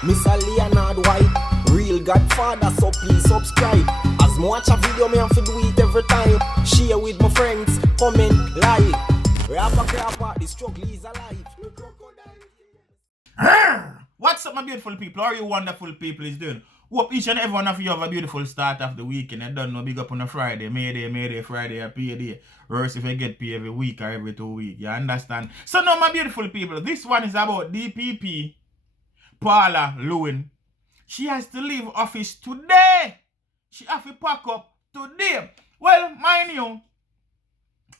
Mr. Leonard White, real godfather, so please subscribe. As me watch a video, me have to do it every time. Share with my friends, comment, like. Rapper, the struggle is alive. What's up, my beautiful people? How are you wonderful people is doing? Hope each and every one of you have a beautiful start of the weekend. I don't know, big up on a Friday, Mayday, Friday, a payday. Worse if I get paid every week or every 2 weeks. You understand? So now, my beautiful people, this one is about DPP, Paula, Llewellyn. She has to leave office today. She has to pack up today. Well, mind you,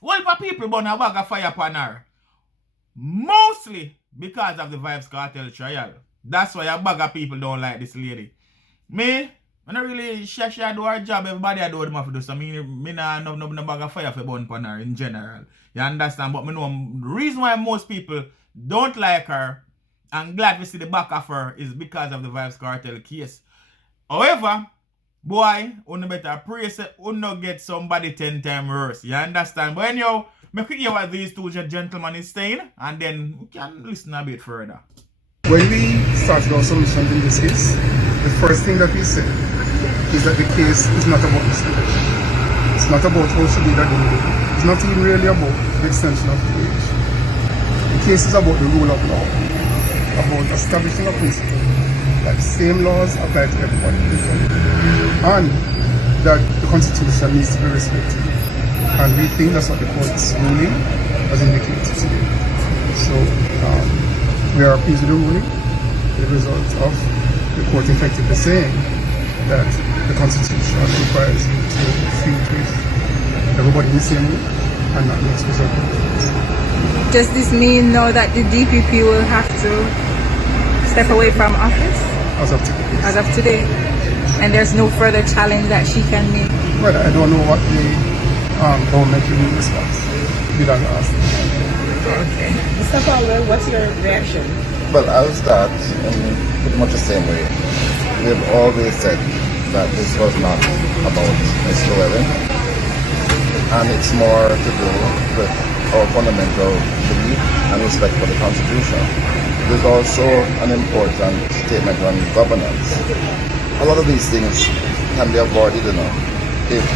all the people burn a bag of fire upon her. Mostly because of the Vybz Kartel trial. That's why a bag of people don't like this lady. Me, I don't really she do her job. Everybody I do them have to do. So me nah no bag of fire for burn upon her in general. You understand? But me know the reason why most people don't like her and glad to see the back of her is because of the Vybz Kartel case. However, boy, you better pray say you get somebody 10 times worse. You understand? But anyhow, make you hear what these two gentlemen is saying and then we can listen a bit further. When we started our submissions in this case, the first thing that we said is that the case is not about this. It's not about how she did that. It's not even really about the extension of the age. The case is about the rule of law, about establishing a principle that the same laws apply to everybody, and that the Constitution needs to be respected. And we think that's what the court's ruling has indicated today. So we are pleased with the ruling, the result of the court effectively saying that the Constitution requires you to treat with everybody in the same way and not mix with other. Does this mean now that the DPP will have to step away from office? As of today. Yes. As of today? And there's no further challenge that she can make? Well, I don't know what the government will response. We don't ask. Okay. Mr. Paula, what's your reaction? Well, I'll start in pretty much the same way. We've always said that this was not about Ms. Llewellyn, and it's more to do with our fundamental belief and respect for the Constitution. There's also an important statement on governance. A lot of these things can be avoided, if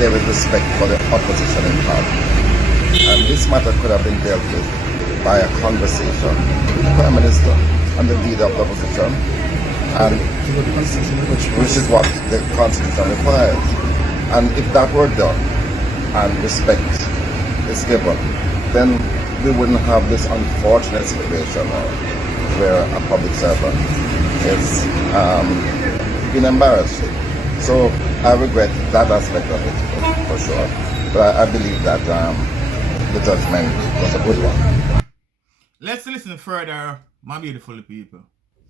there is respect for the opposition in power. And this matter could have been dealt with by a conversation with the Prime Minister and the leader of the opposition, and which is what the Constitution requires. And if that were done and respect is given, then we wouldn't have this unfortunate situation where a public servant is being embarrassed. So I regret that aspect of it for sure. But I believe that the judgment was a good one. Let's listen further, my beautiful people.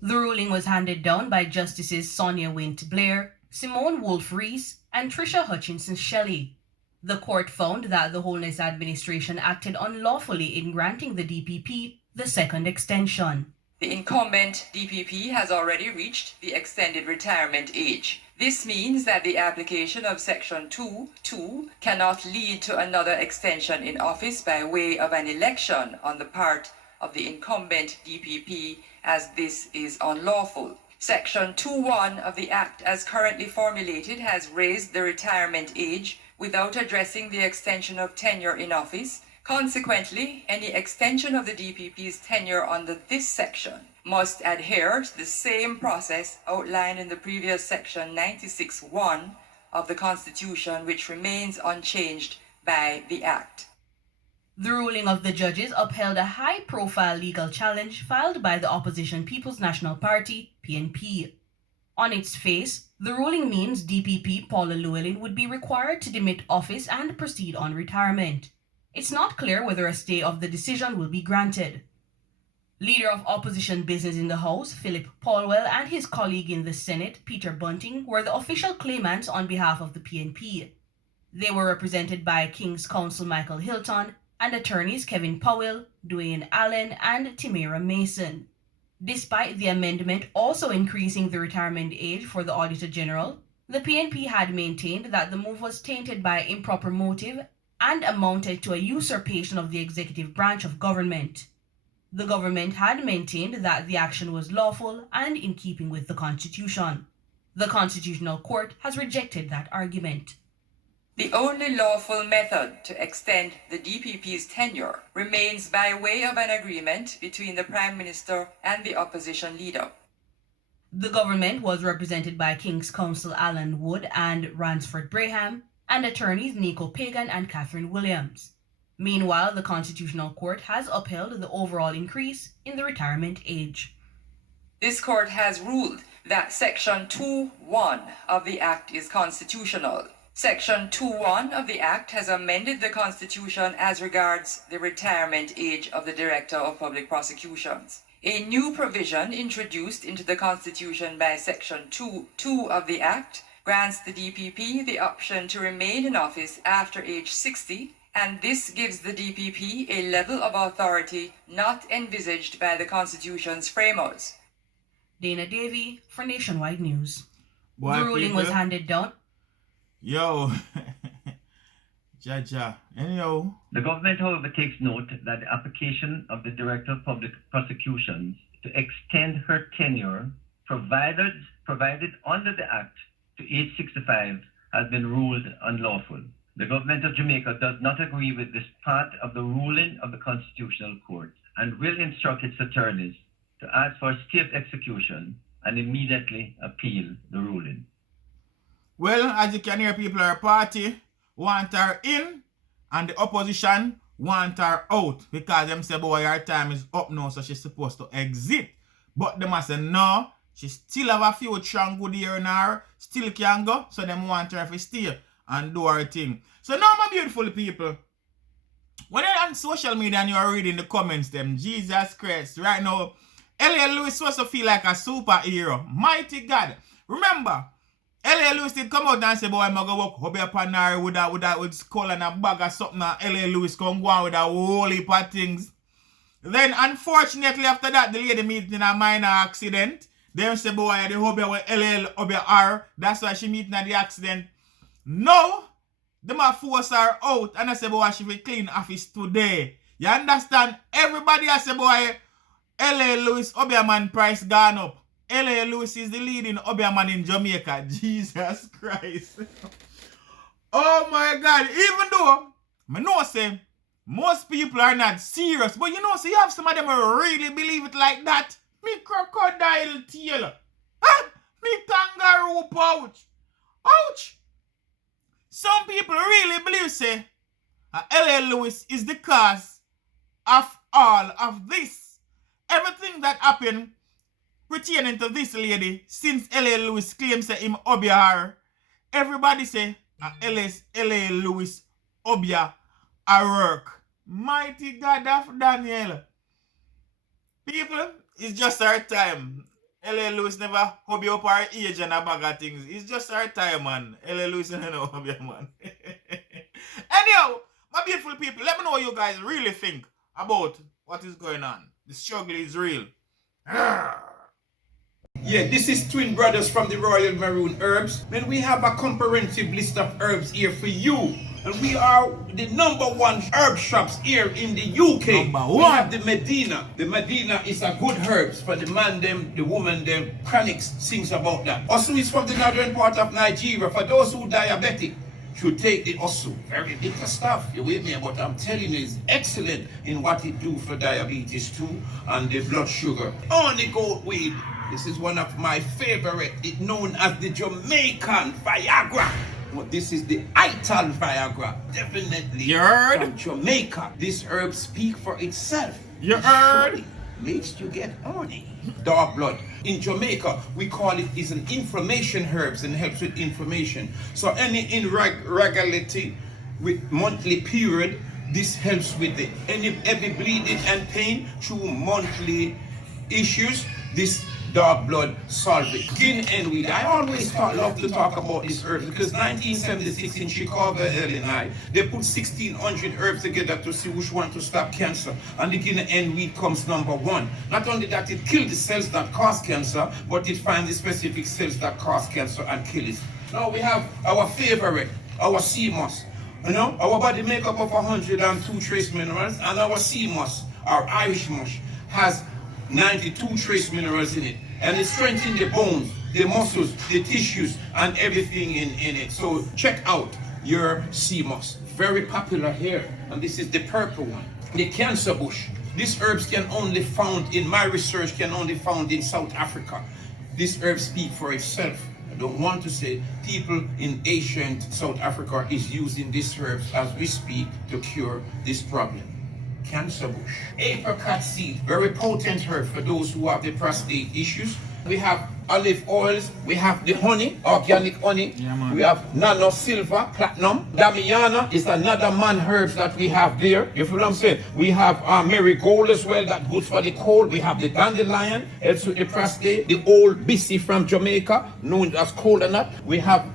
The ruling was handed down by Justices Sonia Wint Blair, Simone Wolfe-Rees, and Tricia Hutchinson Shelley. The court found that the Holness administration acted unlawfully in granting the DPP the second extension. The incumbent DPP has already reached the extended retirement age. This means that the application of Section 2(2) cannot lead to another extension in office by way of an election on the part of the incumbent DPP, as this is unlawful. Section 2(1) of the Act as currently formulated has raised the retirement age without addressing the extension of tenure in office. Consequently, any extension of the DPP's tenure under this section must adhere to the same process outlined in the previous Section 96(1) of the Constitution, which remains unchanged by the Act. The ruling of the judges upheld a high-profile legal challenge filed by the opposition People's National Party, PNP. On its face, the ruling means DPP Paula Llewellyn would be required to demit office and proceed on retirement. It's not clear whether a stay of the decision will be granted. Leader of Opposition Business in the House, Philip Paulwell, and his colleague in the Senate, Peter Bunting, were the official claimants on behalf of the PNP. They were represented by King's Counsel Michael Hilton and attorneys Kevin Powell, Dwayne Allen, and Timera Mason. Despite the amendment also increasing the retirement age for the Auditor General, the PNP had maintained that the move was tainted by improper motive and amounted to a usurpation of the executive branch of government. The government had maintained that the action was lawful and in keeping with the Constitution. The Constitutional Court has rejected that argument. The only lawful method to extend the DPP's tenure remains by way of an agreement between the Prime Minister and the opposition leader. The government was represented by King's Counsel Alan Wood and Ransford Braham, and attorneys Nico Pagan and Catherine Williams. Meanwhile, the Constitutional Court has upheld the overall increase in the retirement age. This court has ruled that Section 2(1) of the Act is constitutional. Section 2(1) of the Act has amended the Constitution as regards the retirement age of the Director of Public Prosecutions. A new provision introduced into the Constitution by Section 2(2) of the Act grants the DPP the option to remain in office after age 60, and this gives the DPP a level of authority not envisaged by the Constitution's framers. Dana Davey for Nationwide News. Boy, the ruling people. was handed down. Yo. Jaja. Anyhow. The government, however, takes note that the application of the Director of Public Prosecutions to extend her tenure provided under the Act to age 65 has been ruled unlawful. The government of Jamaica does not agree with this part of the ruling of the Constitutional Court and will instruct its attorneys to ask for a stay of execution and immediately appeal the ruling. Well, as you can hear, people, our party want her in and the opposition want her out because them say, boy, her time is up now, so she's supposed to exit. But them say, no, she still have a few strong good year in her, still can go, so them want her to stay and do her thing. So now, my beautiful people, when you're on social media and you're reading the comments, them, Jesus Christ, right now, L.A. Lewis supposed to feel like a superhero. Mighty God. Remember, L.A. Lewis did come out and say, boy, I'm going to walk Obeah upon her with skull and a bag or something, and L.A. Lewis come go on with a whole heap of things. Then, unfortunately, after that, the lady meet in a minor accident. Them say, boy, the Obeah with L.A. Obeah are. That's why she meet in the accident. No, them a force her out, and I say, boy, she will clean office today. You understand? Everybody I say, boy, L.A. Lewis, Obeah man price gone up. L.A. Lewis is the leading Obeah man in Jamaica. Jesus Christ. Oh my God. Even though, I know say, most people are not serious. But you know, so you have some of them who really believe it like that. Me crocodile tail. Huh? Me kangaroo pouch. Ouch. Some people really believe, say, L.A. Lewis is the cause of all of this. Everything that happened pertaining to this lady, since L.A. Lewis claims that him Obeah her, everybody say, L.A. Lewis Obeah her work. Mighty God of Daniel. People, it's just our time. L.A. Lewis never Obeah up her age and a bag of things. It's just our time, man. L.A. Lewis is no Obeah, man. Anyhow, my beautiful people, let me know what you guys really think about what is going on. The struggle is real. Yeah, this is Twin Brothers from the Royal Maroon Herbs. And we have a comprehensive list of herbs here for you. And we are the #1 herb shops here in the UK. We have the Medina. The Medina is a good herbs for the man them, the woman them. Chronics sings about that. Also is from the northern part of Nigeria. For those who diabetic, should take the Osu. Very bitter stuff, you with me, but I'm telling you, it's excellent in what it do for diabetes too, and the blood sugar. Only goat weed. This is one of my favorite. It's known as the Jamaican Viagra. But this is the Ital Viagra. Definitely you heard? From Jamaica. This herb speak for itself. You heard? Makes you get horny. Dark blood. In Jamaica, we call it is an inflammation herbs and helps with inflammation. So any irregularity with monthly period, this helps with it. Any heavy bleeding and pain through monthly issues, this dark blood solve it. Gin and weed. I always love to talk about these herbs because 1976 in Chicago, Illinois, they put 1,600 herbs together to see which one to stop cancer. And the gin and weed comes #1. Not only that, it kills the cells that cause cancer, but it finds the specific cells that cause cancer and kill it. Now we have our favorite, our sea moss. You know, our body make up of 102 trace minerals, and our sea moss, our Irish moss, has 92 trace minerals in it, and it strengthens the bones, the muscles, the tissues, and everything in it. So check out your sea moss. Very popular here, and this is the purple one. The cancer bush. These herbs can only found, in my research, can only found in South Africa. This herb speak for itself. I don't want to say people in Asia and South Africa is using these herbs as we speak to cure this problem. Cancer bush. Apricot seed, very potent herb for those who have the prostate issues. We have olive oils, we have the honey, organic honey, we have nano silver, platinum. Damiana is another man herbs that we have there. You feel what I'm saying? We have marigold as well, that good for the cold. We have the dandelion, helps with the prostate. The old bisi from Jamaica, known as coconut. We have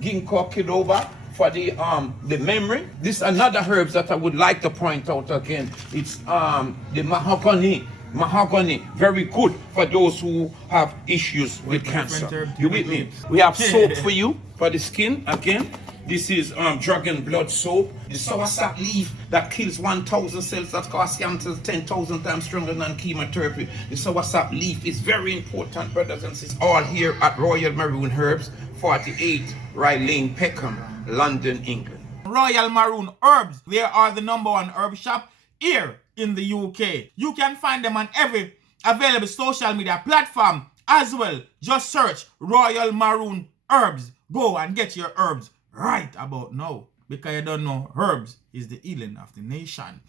ginkgo biloba for the memory. This is another herbs that I would like to point out again. It's the mahogany. Mahogany, very good for those who have issues with cancer. You with me? We have soap for you for the skin again. This is dragon blood soap. The soursop leaf that kills 1,000 cells that cause cancer 10,000 times stronger than chemotherapy. The soursop leaf is very important, brothers and sisters. All here at Royal Maroon Herbs, 48 Rye Lane, Peckham, London, England. Royal Maroon Herbs, they are the #1 herb shop here in the UK. You can find them on every available social media platform as well. Just search Royal Maroon Herbs. Go and get your herbs right about now, because you don't know herbs is the healing of the nation.